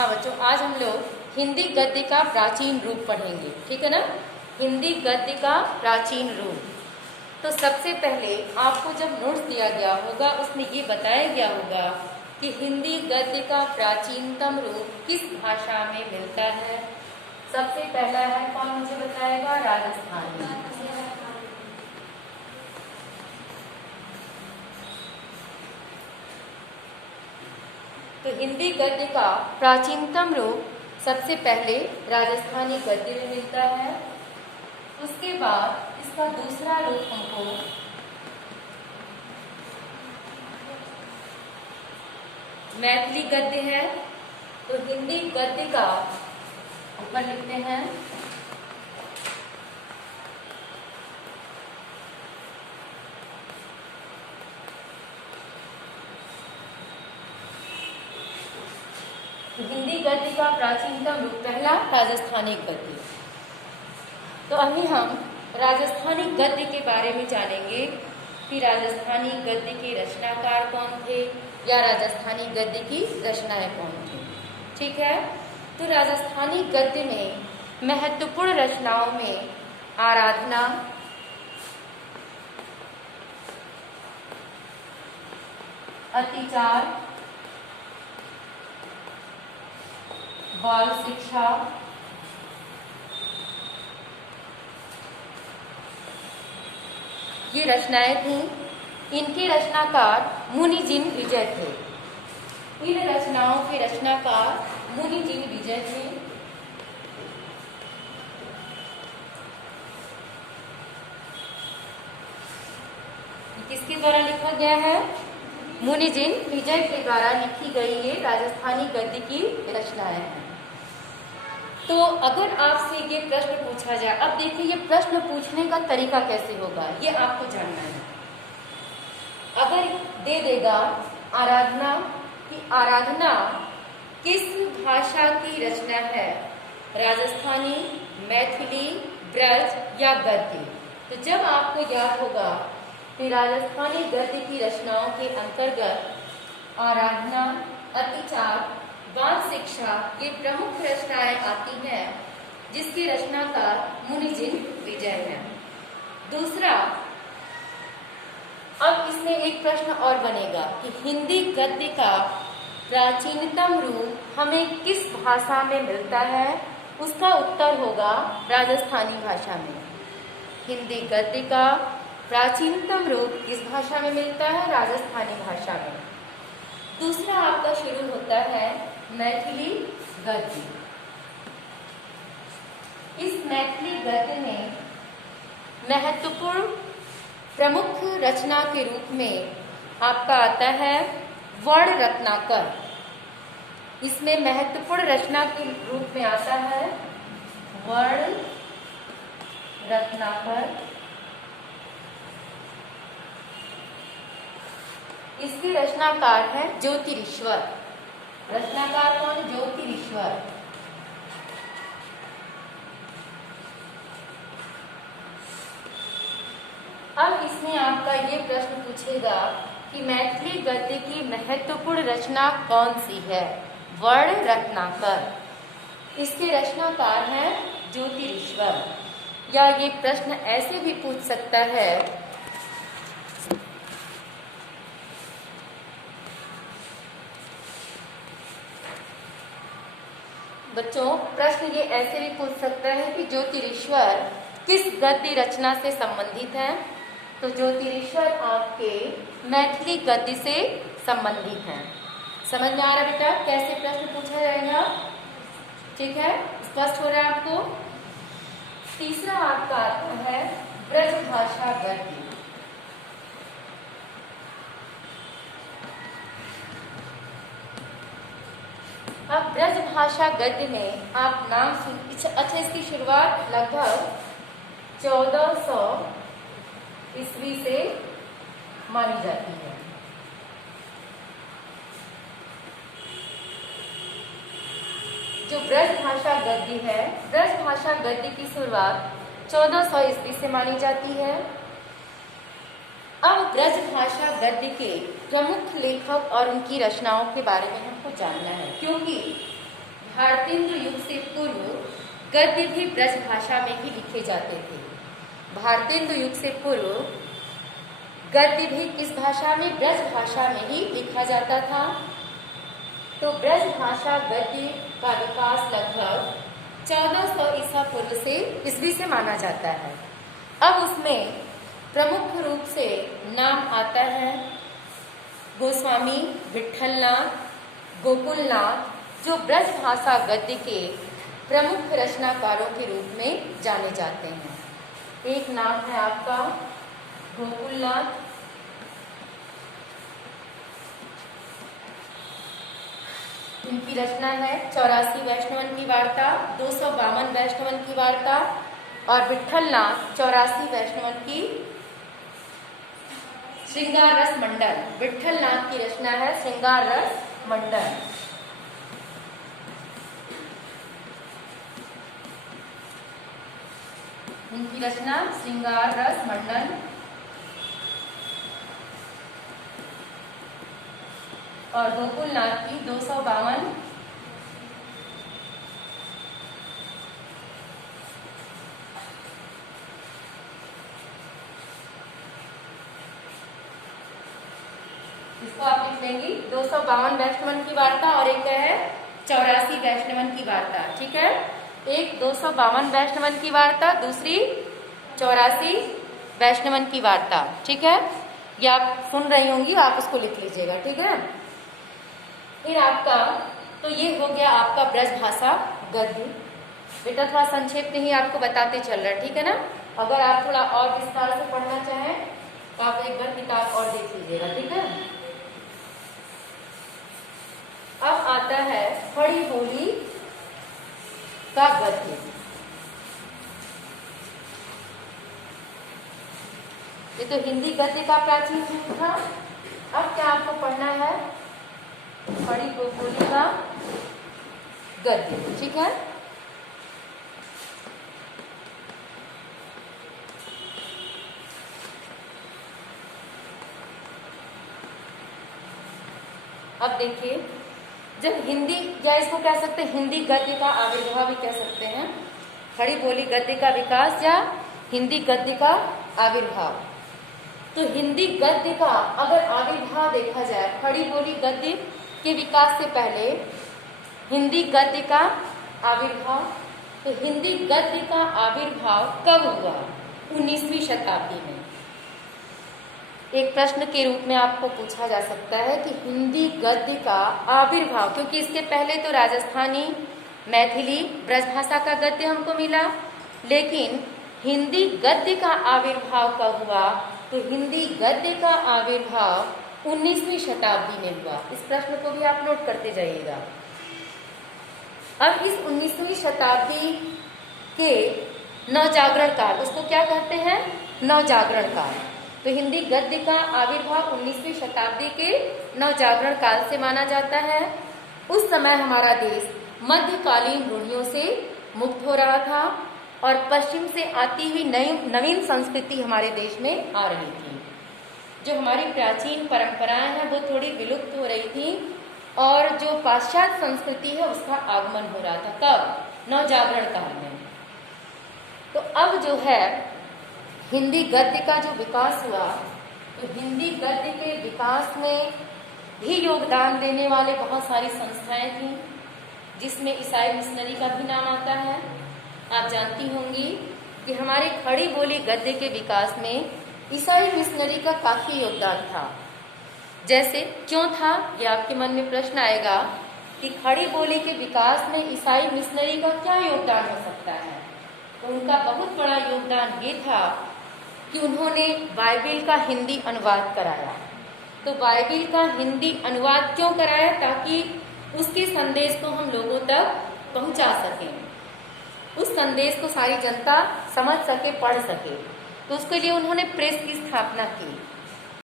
हाँ बच्चों, आज हम लोग हिंदी गद्य का प्राचीन रूप पढ़ेंगे, ठीक है ना। हिंदी गद्य का प्राचीन रूप। तो सबसे पहले आपको जब नोट्स दिया गया होगा उसमें ये बताया गया होगा कि हिंदी गद्य का प्राचीनतम रूप किस भाषा में मिलता है। सबसे पहला है, कौन मुझे बताएगा? राजस्थानी। तो हिंदी गद्य का प्राचीनतम रूप सबसे पहले राजस्थानी गद्य में मिलता है। उसके बाद इसका दूसरा रूप हमको मैथिली गद्य है। तो हिंदी गद्य का ऊपर लिखते हैं हिंदी गद्य का प्राचीनतम रूप पहला राजस्थानी गद्य। तो अभी हम राजस्थानी गद्य के बारे में जानेंगे कि राजस्थानी गद्य के रचनाकार कौन थे या राजस्थानी गद्य की रचनाएं कौन थी, ठीक है। तो राजस्थानी गद्य में महत्वपूर्ण रचनाओं में आराधना, अतिचार, बाल शिक्षा, ये रचनाएं थीं। इनके रचनाकार मुनि जिन विजय थे। इन रचनाओं के रचनाकार मुनि जिन विजय थे। किसके द्वारा लिखा गया है? मुनि जिन विजय के द्वारा लिखी गई ये राजस्थानी गद्य की रचनाएं हैं। तो अगर आपसे ये प्रश्न पूछा जाए, अब देखिए ये प्रश्न पूछने का तरीका कैसे होगा ये आपको जानना है। अगर दे देगा आराधना कि आराधना किस भाषा की रचना है, राजस्थानी, मैथिली, ब्रज या गद्य, तो जब आपको याद होगा कि राजस्थानी गद्य की रचनाओं के अंतर्गत आराधना, अतिचार, बाल शिक्षा ये प्रमुख रचनाएं आती हैं, जिसकी रचनाकार मुनि जिन विजय हैं। दूसरा, अब इसमें एक प्रश्न और बनेगा कि हिंदी गद्य का प्राचीनतम रूप हमें किस भाषा में मिलता है। उसका उत्तर होगा राजस्थानी भाषा में। हिंदी गद्य का प्राचीनतम रूप किस भाषा में मिलता है? राजस्थानी भाषा में। दूसरा आपका शुरू होता है मैथिली गद्य। इस मैथिली गद्य में महत्वपूर्ण प्रमुख रचना के रूप में आपका आता है वर्ण रत्नाकर। इसमें महत्वपूर्ण रचना के रूप में आता है वर्ण रत्नाकर। इसके रचनाकार है ज्योतिरीश्वर। रचनाकार कौन? ज्योतिरीश्वर। अब इसमें आपका ये प्रश्न पूछेगा कि मैथिली गद्य की महत्वपूर्ण रचना कौन सी है? वर्ण रत्नाकर। इसके रचनाकार हैं ज्योतिरीश्वर। या ये प्रश्न ऐसे भी पूछ सकता है बच्चों, प्रश्न ये ऐसे भी पूछ सकता है कि ज्योतिरीश्वर किस गद्य रचना से संबंधित है। तो ज्योतिरीश्वर आपके मैथिली गद्य से संबंधित हैं। समझ में आ रहा बेटा कैसे प्रश्न पूछा जाएगा? ठीक है, स्पष्ट हो रहा है आपको? तीसरा आपका आता है ब्रज भाषा गद्य। अब ब्रज भाषा गद्य में आप नाम सुन, अच्छा इसकी शुरुआत लगभग 1400 ईस्वी से मानी जाती है। जो ब्रज भाषा गद्य है, ब्रज भाषा गद्य की शुरुआत 1400 ईस्वी से मानी जाती है। अब ब्रज भाषा गद्य के प्रमुख लेखक और उनकी रचनाओं के बारे में हमको जानना है, क्योंकि भारतेंदु युग से पूर्व गद्य भी ब्रज भाषा में ही लिखे जाते थे। भारतेंदु युग से पूर्व गद्य भी किस भाषा में? ब्रज भाषा में ही लिखा जाता था। तो ब्रज भाषा गद्य का विकास लगभग 1400 ईसा पूर्व से ईस्वी से माना जाता है। अब उसमें प्रमुख रूप से नाम आता है गोस्वामी विट्ठलनाथ, गोकुलनाथ, जो ब्रज भाषा गद्य के प्रमुख रचनाकारों के रूप में जाने जाते हैं। एक नाम है आपका गोकुलनाथ, इनकी रचना है 84 वैष्णवन की वार्ता, 252 वैष्णवन की वार्ता और विट्ठलनाथ 84 वैष्णवन की श्रृंगार रस मंडल। विट्ठलनाथ की रचना है श्रृंगार रस मंडल। इनकी रचना श्रृंगार रस मंडल और गोकुलनाथ की 252 इसको आप लिख लेंगी 252 वैष्णवन की वार्ता और एक है 84 वैष्णवन की वार्ता। ठीक है, एक 252 वैष्णवन की वार्ता, दूसरी 84 वैष्णवन की वार्ता। ठीक है, ये आप सुन रही होंगी, आप उसको लिख लीजिएगा। ठीक है, फिर आपका तो ये हो गया आपका ब्रज भाषा गद्य। बेटा थोड़ा संक्षेप में ही आपको बताते चल रहा है। ठीक है ना, अगर आप थोड़ा और विस्तार से पढ़ना चाहें तो आप एक बार किताब और देख लीजिएगा। ठीक है, अब आता है खड़ी बोली का गद्य। ये तो हिंदी गद्य का प्राचीन रूप था। अब क्या आपको पढ़ना है? खड़ी बोली का गद्य। ठीक है, अब देखिए, जब हिंदी या इसको कह सकते हैं हिंदी गद्य का आविर्भाव भी कह सकते हैं, खड़ी बोली गद्य का विकास या हिंदी गद्य का आविर्भाव। तो हिंदी गद्य का अगर आविर्भाव देखा जाए, खड़ी बोली गद्य के विकास से पहले हिंदी गद्य का आविर्भाव, तो हिंदी गद्य का आविर्भाव कब हुआ? 19वीं शताब्दी में। एक प्रश्न के रूप में आपको पूछा जा सकता है कि हिंदी गद्य का आविर्भाव, क्योंकि इसके पहले तो राजस्थानी, मैथिली, ब्रजभाषा का गद्य हमको मिला, लेकिन हिंदी गद्य का आविर्भाव कब हुआ? तो हिंदी गद्य का आविर्भाव 19वीं शताब्दी में हुआ। इस प्रश्न को भी आप नोट करते जाइएगा। अब इस 19वीं शताब्दी के नवजागरण काल, उसको क्या कहते हैं? नवजागरण काल। तो हिंदी गद्य का आविर्भाव 19वीं शताब्दी के नवजागरण काल से माना जाता है। उस समय हमारा देश मध्यकालीन रूढ़ियों से मुक्त हो रहा था और पश्चिम से आती हुई नवीन संस्कृति हमारे देश में आ रही थी। जो हमारी प्राचीन परंपराएं हैं वो थोड़ी विलुप्त हो रही थी और जो पाश्चात्य संस्कृति है उसका आगमन हो रहा था। कब? नवजागरण काल में। तो अब जो है हिंदी गद्य का जो विकास हुआ, तो हिंदी गद्य के विकास में भी योगदान देने वाले बहुत सारी संस्थाएं थीं, जिसमें ईसाई मिशनरी का भी नाम आता है। आप जानती होंगी कि हमारे खड़ी बोली गद्य के विकास में ईसाई मिशनरी का काफी योगदान था। जैसे क्यों था, ये आपके मन में प्रश्न आएगा कि खड़ी बोली के विकास में ईसाई मिशनरी का क्या योगदान हो सकता है? तो उनका बहुत बड़ा योगदान ये था कि उन्होंने बाइबिल का हिंदी अनुवाद कराया। तो बाइबिल का हिंदी अनुवाद क्यों कराया? ताकि उसके संदेश को हम लोगों तक पहुंचा सकें, उस संदेश को सारी जनता समझ सके, पढ़ सके। तो उसके लिए उन्होंने प्रेस की स्थापना की।